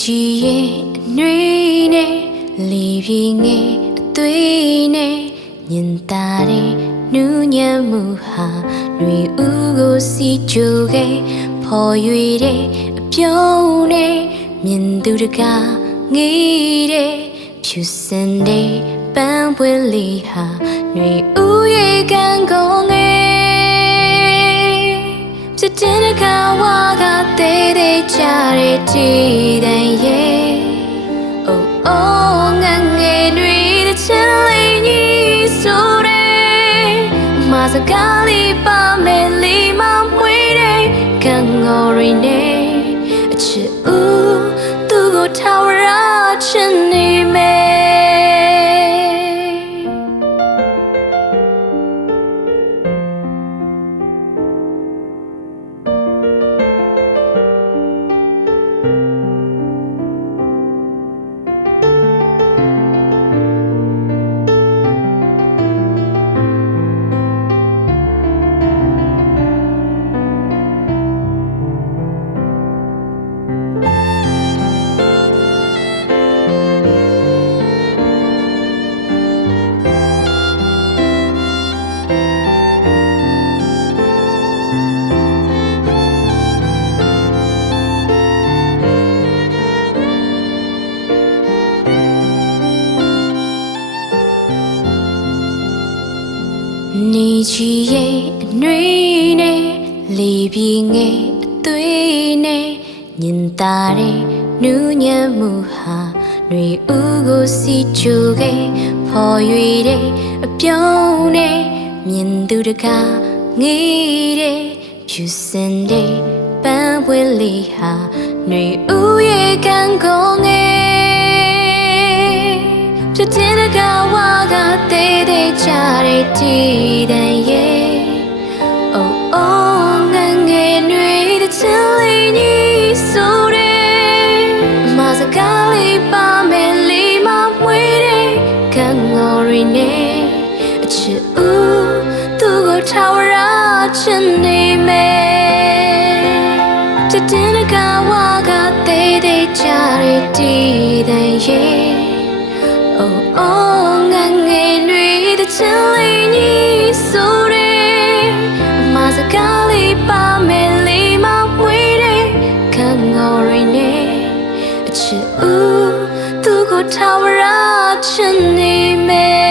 ကြီးရဲ့အနှွေးနဲ့လေပြေငယ်အသွေးနဲ့ညင်သာတဲ့နူးညံ့မှုဟာຫນွေဦးကိုစီကြိုခဲ့ဖော်၍တဲ့အပြုံးနဲ့မြင်သူတကားငေးတဲ့ဖြူစင်တဲ့ပန်းပွင့်လေးဟာຫນွေဦးရဲ့ကံကုန်ငယ်ဖြစ်တဲ့ခါဝါကသေးသေးကြတဲ့ကြည်တဲ့ရဲ့အိုးအိုးငငယ်တွေတဲ့ချစ်လေးကြီးဆိုတဲ့မစကားလေးပါမယ်လေးမမွေးတဲ့ကံငေါ်ရင်းနဲ့အချစ်ဦးသူ့ကိုထာဝရချစ်နေမယ်နေကြီးရဲ့အနှွေးနဲ့လေပြေငယ်အသွေးနဲ့ညင်သာတဲ့နူးညံ့မှုဟာຫນွေဦးကိုစီကြိုခဲ့ဖော်၍တဲ့အပြုံးနဲ့မြင်သူတကားငေးတဲ့ဖြူစင်တဲ့ပန်းပွင့်လေးဟာຫນွေဦးရဲ့ကံကုန်ငယ်ဖြစ်တဲ့ကဝါကသေးသေးကြတဲ့ကြည်တဲ့ရဲ့အိုးအိုးငငယ်တွေတဲ့ချစ်လေးကြီးဆိုတဲ့မစကားလေးပါမယ်လေးမမွေးတဲ့ကံငေါ်ရင်းနဲ့အချစ်ဦးသူ့ကိုထာဝရချစ်နေမယ်ဖြစ်တဲ့ကဝါကသေးသေးကြတဲ့ကြည်တဲ့ရဲ့အိုးအိုးငငယ်တွေတဲ့ချစ်လေးကြီးဆိုတဲ့မစကားလေးပါမယ်လေးမမွေးတဲ့ကံငေါ်ရင်းနဲ့အချစ်ဦးသူ့ကိုထာဝရချစ်နေမယ်